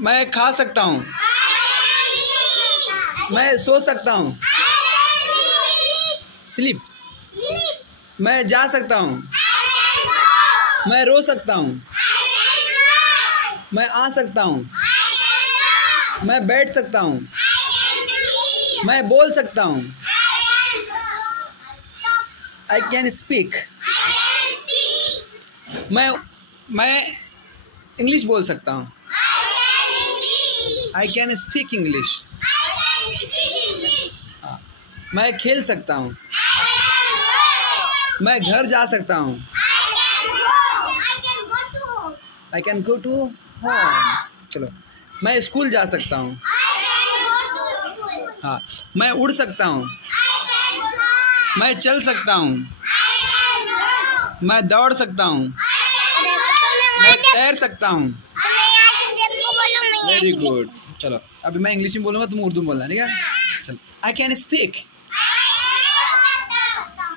मैं खा सकता हूँ। मैं सो सकता हूँ। स्लीप। मैं जा सकता हूँ। मैं रो सकता हूँ। मैं आ सकता हूँ। मैं बैठ सकता हूँ। मैं बोल सकता हूँ। I can speak। मैं इंग्लिश बोल सकता हूँ। I can speak English। मैं खेल सकता हूँ। मैं घर जा सकता हूँ। I can go to home। चलो, मैं स्कूल जा सकता हूँ। हाँ, मैं उड़ सकता हूँ। मैं चल सकता हूँ। मैं दौड़ सकता हूँ। मैं तैर सकता हूँ। Very good. चलो, अभी मैं इंग्लिश में बोलूँगा, तुम उर्दू में बोलना, ठीक है? चलो, I can speak।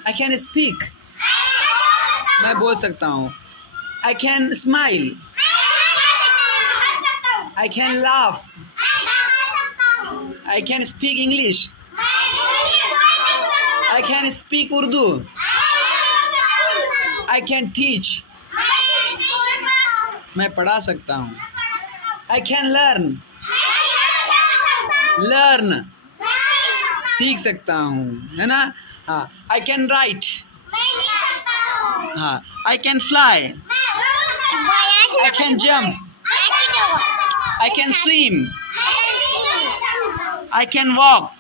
I can speak। मैं बोल सकता हूँ। I can smile। I can laugh। I can speak English। I can speak Urdu। I can teach। मैं पढ़ा सकता हूँ। I can learn। learn सीख सकता हूँ, है ना? हाँ, I can write। हाँ, I can fly। I can jump। I can swim। I can walk।